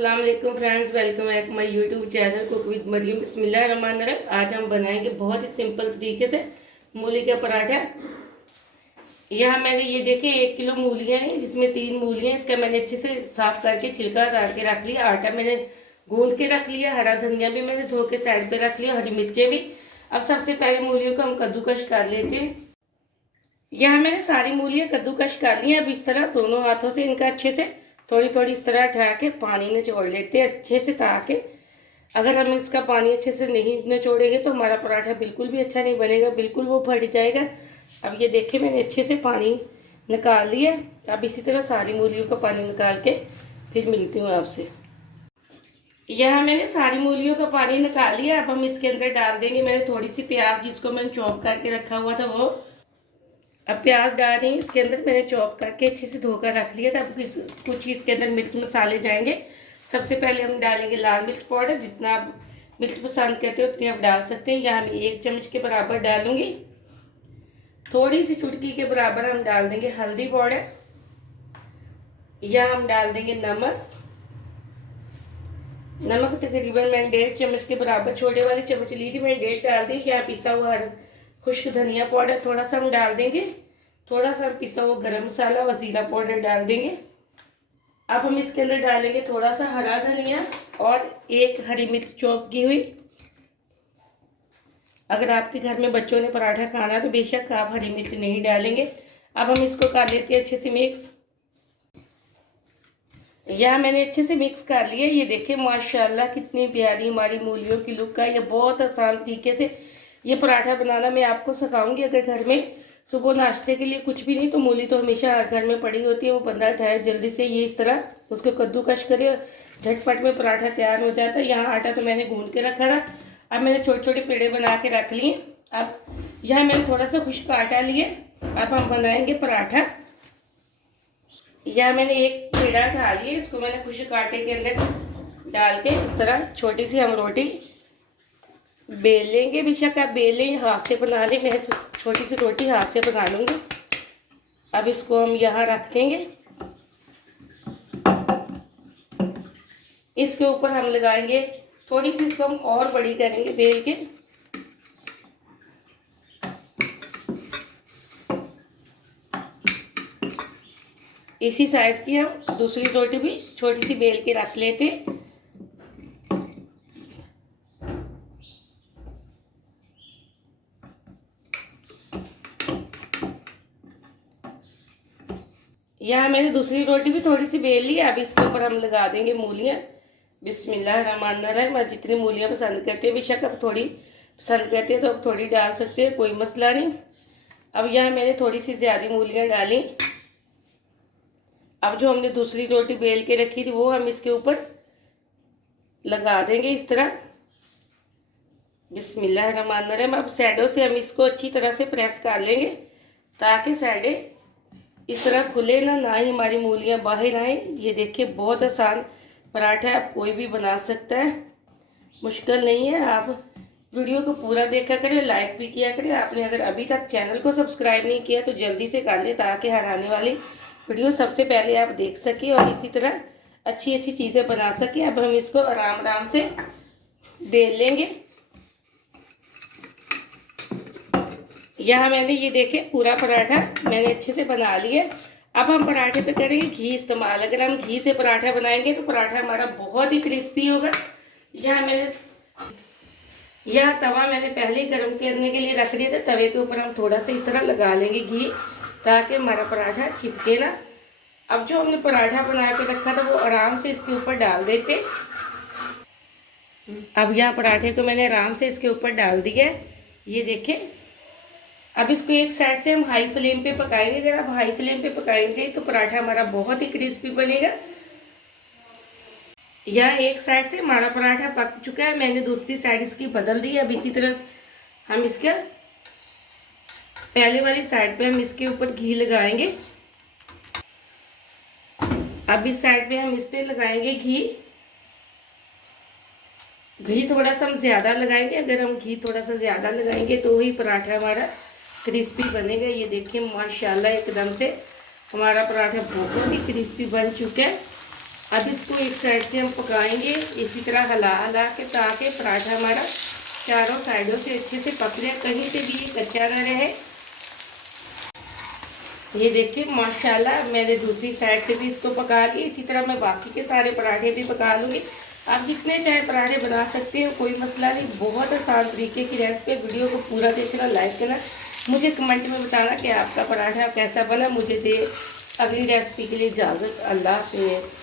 अस्सलाम वालेकुम friends, welcome back my YouTube channel cook with Mariam. बिस्मिल्लाहिर्रहमानिर्रहीम। आज हम बनाएंगे बहुत ही सिंपल तरीके से मूली का पराठा। यहाँ मैंने ये देखे 1 किलो मूलियाँ हैं, जिसमें 3 मूलियाँ। इसका मैंने अच्छे से साफ करके छिलका उतार के रख लिया। आटा मैंने गूंद के रख लिया। हरा धनिया भी मैंने धो के साइड पे रख लिया, हरी मिर्चें भी। अब सबसे पहले मूलियों को हम कद्दूकश कर लेते हैं। यहाँ मैंने सारी मूलियाँ कद्दूकश कर ली हैं। अब इस तरह दोनों हाथों से इनका अच्छे से थोड़ी थोड़ी इस तरह उठा के पानी निचोड़ लेते हैं अच्छे से, ताकि अगर हम इसका पानी अच्छे से नहीं निचोड़ेंगे तो हमारा पराठा बिल्कुल भी अच्छा नहीं बनेगा, बिल्कुल वो फट जाएगा। अब ये देखिए मैंने अच्छे से पानी निकाल लिया। अब इसी तरह सारी मूलियों का पानी निकाल के फिर मिलती हूँ आपसे। यहाँ मैंने सारी मूलियों का पानी निकाल लिया। अब हम इसके अंदर डाल देंगे मैंने थोड़ी सी प्याज, जिसको मैंने चॉप करके रखा हुआ था वो। अब प्याज डाल रही हूँ इसके अंदर। मैंने चॉप करके अच्छे से धोकर रख लिया था। अब कुछ इसके अंदर मिर्च मसाले जाएंगे। सबसे पहले हम डालेंगे लाल मिर्च पाउडर। जितना आप मिर्च पसंद करते हो उतनी आप डाल सकते हैं। यहाँ मैं 1 चम्मच के बराबर डालूंगी। थोड़ी सी चुटकी के बराबर हम डाल देंगे हल्दी पाउडर। यहाँ हम डाल देंगे नमक। नमक तकरीबन मैंने 1.5 चम्मच के बराबर, छोटे वाली चम्मच ली थी, मैंने 1.5 डाल दी। यहाँ पिसा हुआ खुश्क धनिया पाउडर थोड़ा सा हम डाल देंगे। थोड़ा सा पिसा हुआ गरम मसाला और ज़ीरा पाउडर डाल देंगे। अब हम इसके अंदर डालेंगे थोड़ा सा हरा धनिया और 1 हरी मिर्च चॉप की हुई। अगर आपके घर में बच्चों ने पराठा खाना तो बेशक आप हरी मिर्च नहीं डालेंगे। अब हम इसको कर लेते हैं अच्छे से मिक्स। यह मैंने अच्छे से मिक्स कर लिया। ये देखें माशाल्लाह कितनी प्यारी हमारी मूलियों की लुक का। ये बहुत आसान तरीके से ये पराठा बनाना मैं आपको सिखाऊंगी। अगर घर में सुबह नाश्ते के लिए कुछ भी नहीं तो मूली तो हमेशा हर घर में पड़ी होती है, वो बंदा उठाए जल्दी से ये इस तरह उसको कद्दूकश करे और झटपट में पराठा तैयार हो जाता है। यहाँ आटा तो मैंने गूंद के रखा था। अब मैंने छोटे छोटे पेड़े बना के रख लिए। अब यहाँ मैंने थोड़ा सा खुश्क आटा लिए। अब हम बनाएंगे पराठा। यहाँ मैंने 1 पेड़ा उठा लिया, इसको मैंने खुश्क आटे के अंदर डाल के इस तरह छोटी सी हम रोटी बेल लेंगे। बेशक आप बेलें, हाथ से बना लें। मैं छोटी सी रोटी हाथ से बना लूँगी। अब इसको हम यहाँ रख देंगे। इसके ऊपर हम लगाएंगे थोड़ी सी, इसको हम और बड़ी करेंगे बेल के। इसी साइज़ की हम दूसरी रोटी भी छोटी सी बेल के रख लेते हैं। यहाँ मैंने दूसरी रोटी भी थोड़ी सी बेल ली। अब इसके ऊपर हम लगा देंगे मूलियाँ। बिस्मिल्लाहिर्रहमानिर्रहीम। और जितनी मूलियाँ पसंद करते हैं, बेशक अब थोड़ी पसंद करते हैं तो अब थोड़ी डाल सकते हैं, कोई मसला नहीं। अब यहाँ मैंने थोड़ी सी ज़्यादा मूलियाँ डाली। अब जो हमने दूसरी रोटी बेल के रखी थी वो हम इसके ऊपर लगा देंगे इस तरह। बिस्मिल्लाहिर्रहमानिर्रहीम। अब साइडों से हम इसको अच्छी तरह से प्रेस कर लेंगे ताकि साइडें इस तरह खुले ना ही हमारी मूलियाँ बाहर आए। ये देखिए बहुत आसान पराठा आप कोई भी बना सकता है, मुश्किल नहीं है। आप वीडियो को पूरा देखा करें, लाइक भी किया करें। आपने अगर अभी तक चैनल को सब्सक्राइब नहीं किया तो जल्दी से कर लें, ताकि हर आने वाली वीडियो सबसे पहले आप देख सकें और इसी तरह अच्छी अच्छी चीज़ें बना सकें। अब हम इसको आराम आराम से बेल लेंगे। यहाँ मैंने ये देखे पूरा पराठा मैंने अच्छे से बना लिया। अब हम पराठे पे करेंगे घी इस्तेमाल। अगर हम घी से पराठा बनाएंगे तो पराठा हमारा बहुत ही क्रिस्पी होगा। यह तवा मैंने पहले ही गर्म करने के लिए रख दिया था। तवे के ऊपर हम थोड़ा सा इस तरह लगा लेंगे घी, ताकि हमारा पराठा चिपके ना। अब जो हमने पराठा बना के रखा था वो आराम से इसके ऊपर डाल देते। अब यह पराठे को मैंने आराम से इसके ऊपर डाल दिया। ये देखें। अब इसको एक साइड से हम हाई फ्लेम पे पकाएंगे। अगर आप हाई फ्लेम पे पकाएंगे तो पराठा हमारा बहुत ही क्रिस्पी बनेगा। यह एक साइड से हमारा पराठा पक चुका है, मैंने दूसरी साइड इसकी बदल दी। अब इसी तरह हम इसका पहले वाली साइड पे हम इसके ऊपर घी लगाएंगे। अब इस साइड पे हम इस पे लगाएंगे घी। घी थोड़ा सा हम ज़्यादा लगाएंगे। अगर हम घी थोड़ा सा ज़्यादा लगाएंगे तो ही पराठा हमारा क्रिस्पी बनेगा। ये देखिए माशाल्लाह एकदम से हमारा पराठा बहुत ही क्रिस्पी बन चुका है। अब इसको एक साइड से हम पकाएंगे इसी तरह हिला हिला के, ताकि पराठा हमारा चारों साइडों से अच्छे से पक जाए, कहीं से भी ये कच्चा न रहे। ये देखिए माशाल्लाह मैंने दूसरी साइड से भी इसको पका के, इसी तरह मैं बाकी के सारे पराठे भी पका लूँगी। आप जितने चाहे पराठे बना सकते हैं, कोई मसला नहीं। बहुत आसान तरीके की रेसिपी। वीडियो को पूरा देखना, लाइक करना, मुझे कमेंट में बताना कि आपका पराठा कैसा बना। मुझे दे अगली रेसिपी के लिए इजाज़त। अल्लाह हाफ़िज़।